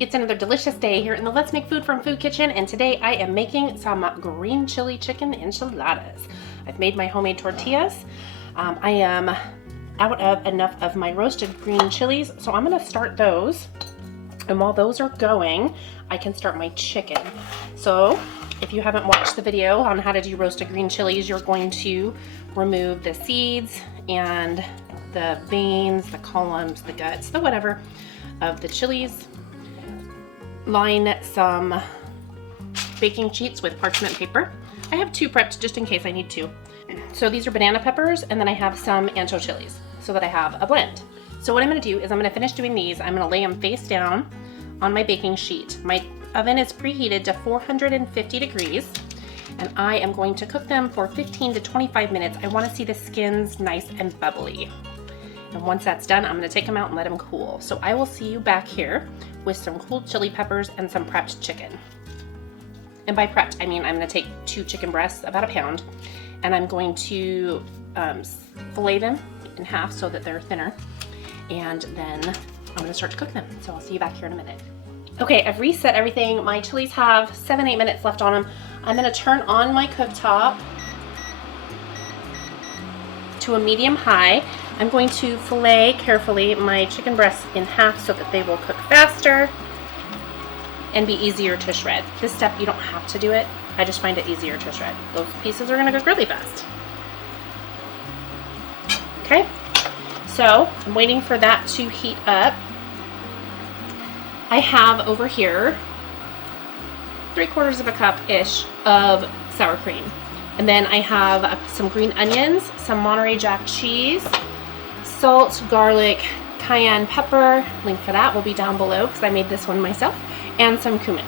It's another delicious day here in the Let's Make Food from Food Kitchen, and today I am making some green chili chicken enchiladas. I've made my homemade tortillas. I am out of enough of my roasted green chilies, so I'm going to start those. And while those are going, I can start my chicken. So if you haven't watched the video on how to do roasted green chilies, you're going to remove the seeds and the veins, the columns, the guts, the whatever of the chilies. Line some baking sheets with parchment paper. I have two prepped just in case I need to. So these are banana peppers, and then I have some ancho chilies so that I have a blend. So what I'm going to do is I'm going to finish doing these. I'm going to lay them face down on my baking sheet. My oven is preheated to 450 degrees, and I am going to cook them for 15 to 25 minutes. I want to see the skins nice and bubbly. And once that's done, I'm going to take them out and let them cool. So I will see you back here with some cooled chili peppers and some prepped chicken. And by prepped, I mean I'm going to take 2 chicken breasts, about a pound, and I'm going to fillet them in half so that they're thinner. And then I'm going to start to cook them. So I'll see you back here in a minute. Okay, I've reset everything. My chilies have 7-8 minutes left on them. I'm going to turn on my cooktop to a medium high. I'm going to fillet carefully my chicken breasts in half so that they will cook faster and be easier to shred. This step, you don't have to do it. I just find it easier to shred. Those pieces are going to cook really fast. Okay, so I'm waiting for that to heat up. I have over here 3/4 cup-ish of sour cream. And then I have some green onions, some Monterey Jack cheese, salt, garlic, cayenne pepper, link for that will be down below because I made this one myself, and some cumin.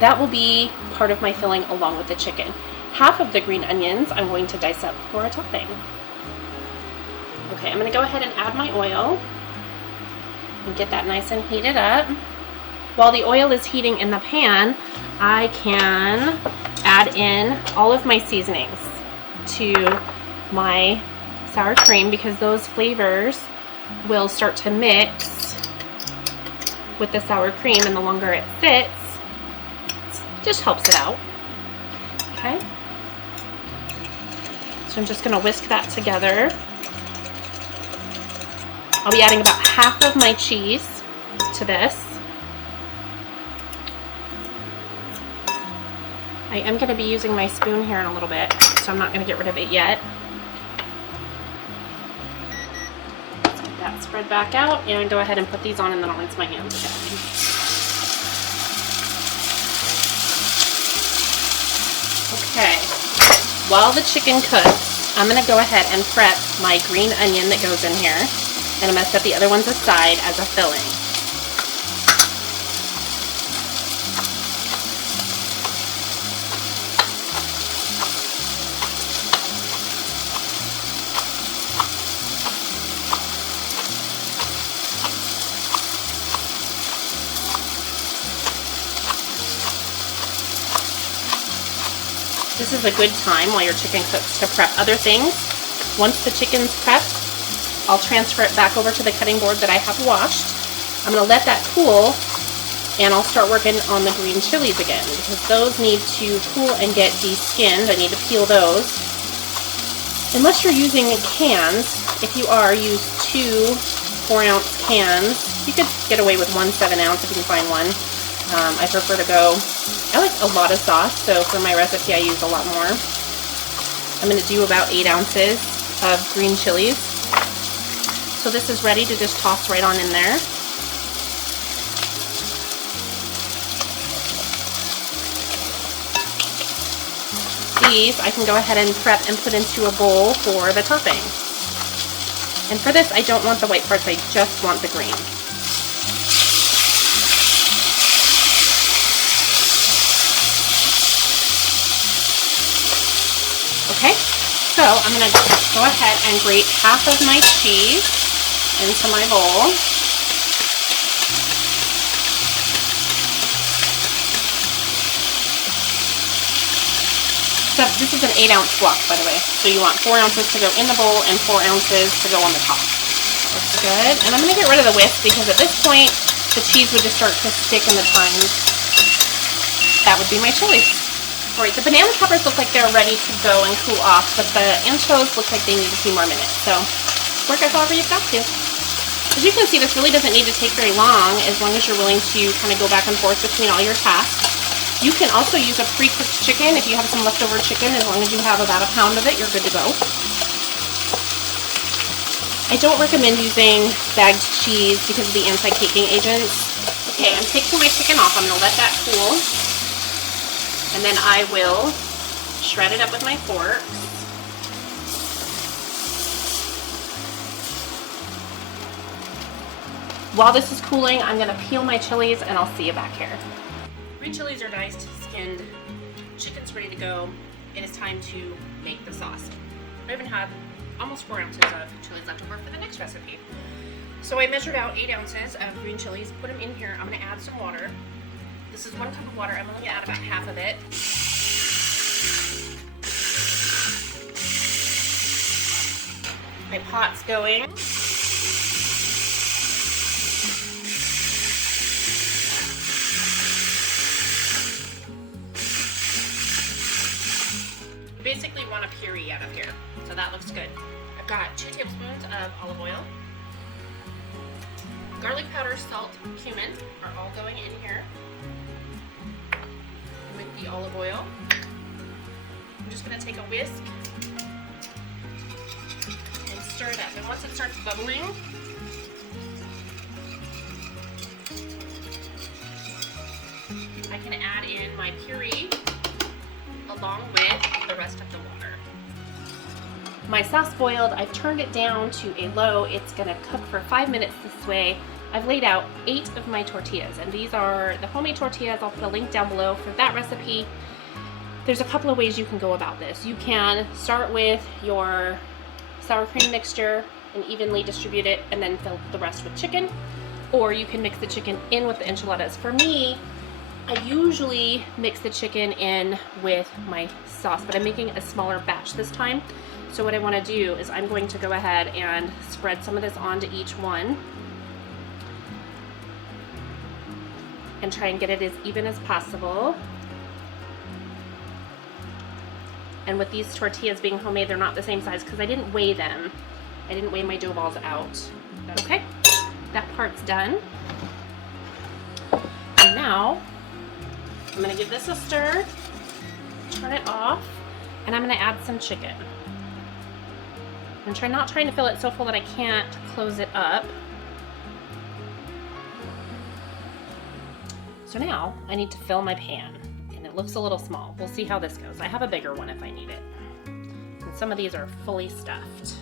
That will be part of my filling along with the chicken. Half of the green onions I'm going to dice up for a topping. Okay, I'm going to go ahead and add my oil and get that nice and heated up. While the oil is heating in the pan, I can add in all of my seasonings to my sour cream because those flavors will start to mix with the sour cream, and the longer it sits, it just helps it out. Okay, so I'm just going to whisk that together. I'll be adding about half of my cheese to this. I am going to be using my spoon here in a little bit, so I'm not going to get rid of it yet. Let's get that spread back out and go ahead and put these on, and then I'll rinse my hands again. Okay, while the chicken cooks, I'm going to go ahead and prep my green onion that goes in here, and I'm going to set the other ones aside as a filling. This is a good time while your chicken cooks to prep other things. Once the chicken's prepped, I'll transfer it back over to the cutting board that I have washed. I'm going to let that cool, and I'll start working on the green chilies again because those need to cool and get de-skinned. I need to peel those. Unless you're using cans, if you are, use 2 4-ounce cans. You could get away with 1 7-ounce if you can find one. I prefer to go, I like a lot of sauce, so for my recipe I use a lot more. I'm going to do about 8 ounces of green chilies. So this is ready to just toss right on in there. These I can go ahead and prep and put into a bowl for the topping. And for this I don't want the white parts, I just want the green. Okay, so I'm going to go ahead and grate half of my cheese into my bowl. So this is an 8-ounce block, by the way. So you want 4 ounces to go in the bowl and 4 ounces to go on the top. Looks good. And I'm going to get rid of the whisk because at this point the cheese would just start to stick in the tines. That would be my chilies. All right, the banana peppers look like they're ready to go and cool off, but the anchovies look like they need a few more minutes. So work as however you've got to. As you can see, this really doesn't need to take very long as you're willing to kind of go back and forth between all your tasks. You can also use a pre-cooked chicken if you have some leftover chicken. As long as you have about a pound of it, you're good to go. I don't recommend using bagged cheese because of the anti-caking agents. Okay, I'm taking my chicken off. I'm going to let that cool. And then I will shred it up with my fork. While this is cooling, I'm going to peel my chilies and I'll see you back here. Green chilies are diced, skinned, chicken's ready to go. It is time to make the sauce. I even have almost 4 ounces of chilies left over for the next recipe. So I measured out 8 ounces of green chilies, put them in here. I'm going to add some water. This is 1 cup of water. I'm only going to add about half of it. My pot's going. Basically want a puree out of here, so that looks good. I've got 2 tablespoons of olive oil. Garlic powder, salt, cumin are all going in here with the olive oil. I'm just going to take a whisk and stir it up. And once it starts bubbling, I can add in my puree along with the rest of the water. My sauce boiled. I've turned it down to a low. It's going to cook for 5 minutes this way. I've laid out 8 of my tortillas, and these are the homemade tortillas. I'll put a link down below for that recipe. There's a couple of ways you can go about this. You can start with your sour cream mixture and evenly distribute it and then fill the rest with chicken, or you can mix the chicken in with the enchiladas. For me, I usually mix the chicken in with my sauce, but I'm making a smaller batch this time. So what I want to do is I'm going to go ahead and spread some of this onto each one and try and get it as even as possible. And with these tortillas being homemade, they're not the same size because I didn't weigh them. I didn't weigh my dough balls out. Okay, that part's done. And now I'm going to give this a stir, turn it off, and I'm going to add some chicken. I'm not trying to fill it so full that I can't close it up. So now I need to fill my pan, and it looks a little small. We'll see how this goes. I have a bigger one if I need it. And some of these are fully stuffed.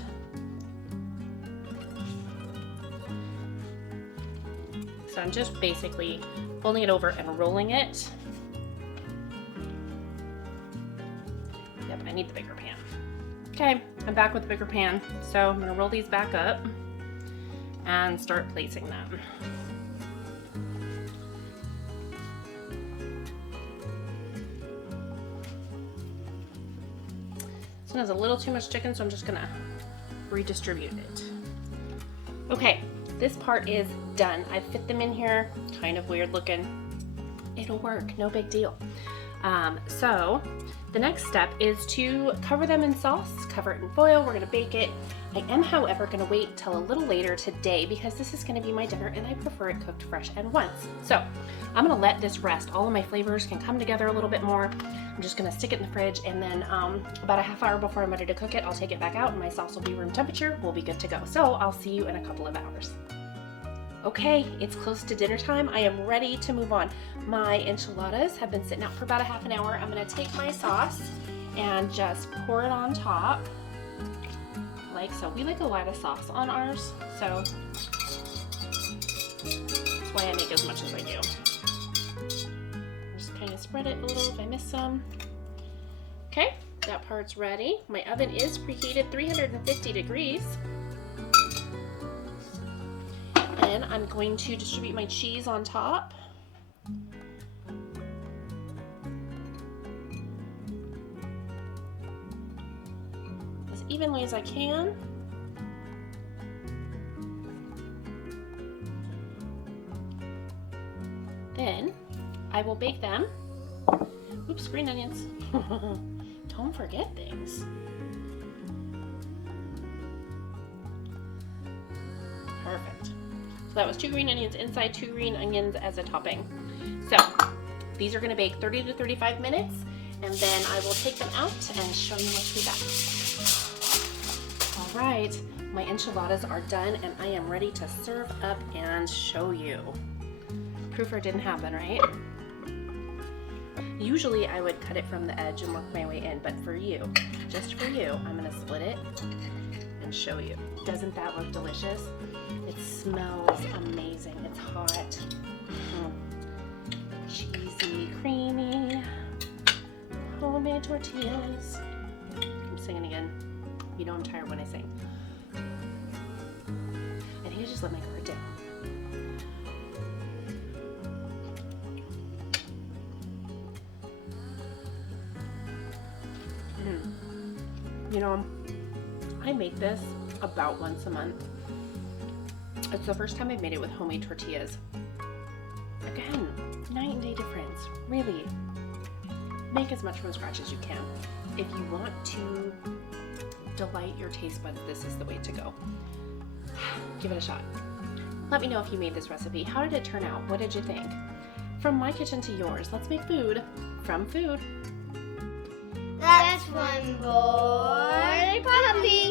So I'm just basically folding it over and rolling it. Yep, I need the bigger pan. Okay, I'm back with the bigger pan. So I'm gonna roll these back up and start placing them. This one has a little too much chicken, so I'm just gonna redistribute it. Okay, this part is done. I've fit them in here, kind of weird looking. It'll work, no big deal. So the next step is to cover them in sauce, cover it in foil. We're gonna bake it. I am, however, gonna wait until a little later today because this is gonna be my dinner and I prefer it cooked fresh and once. So I'm gonna let this rest. All of my flavors can come together a little bit more. I'm just gonna stick it in the fridge, and then about a half hour before I'm ready to cook it, I'll take it back out and my sauce will be room temperature. We'll be good to go. So I'll see you in a couple of hours. Okay, it's close to dinner time. I am ready to move on. My enchiladas have been sitting out for about a half an hour. I'm gonna take my sauce and just pour it on top, like so. We like a lot of sauce on ours, so that's why I make as much as I do. Just kind of spread it a little if I miss some. Okay, that part's ready. My oven is preheated 350 degrees. And I'm going to distribute my cheese on top. As evenly as I can. then I will bake them. Oops, green onions. Don't forget things. Perfect. So that was 2 green onions inside, 2 green onions as a topping. So these are going to bake 30 to 35 minutes, and then I will take them out and show you what we got. All right, my enchiladas are done, and I am ready to serve up and show you. Proof it didn't happen, right? Usually I would cut it from the edge and work my way in, but for you, just for you, I'm going to split it and show you. Doesn't that look delicious? It smells amazing. It's hot. Cheesy, creamy, homemade tortillas. I'm singing again. You know I'm tired when I sing. I think I just let my guard down. You know, I make this about once a month. It's the first time I've made it with homemade tortillas. Again, night and day difference. Really, make as much from scratch as you can. If you want to delight your taste buds, this is the way to go. Give it a shot. Let me know if you made this recipe. How did it turn out? What did you think? From my kitchen to yours, let's make food from food. That's one boy puppy.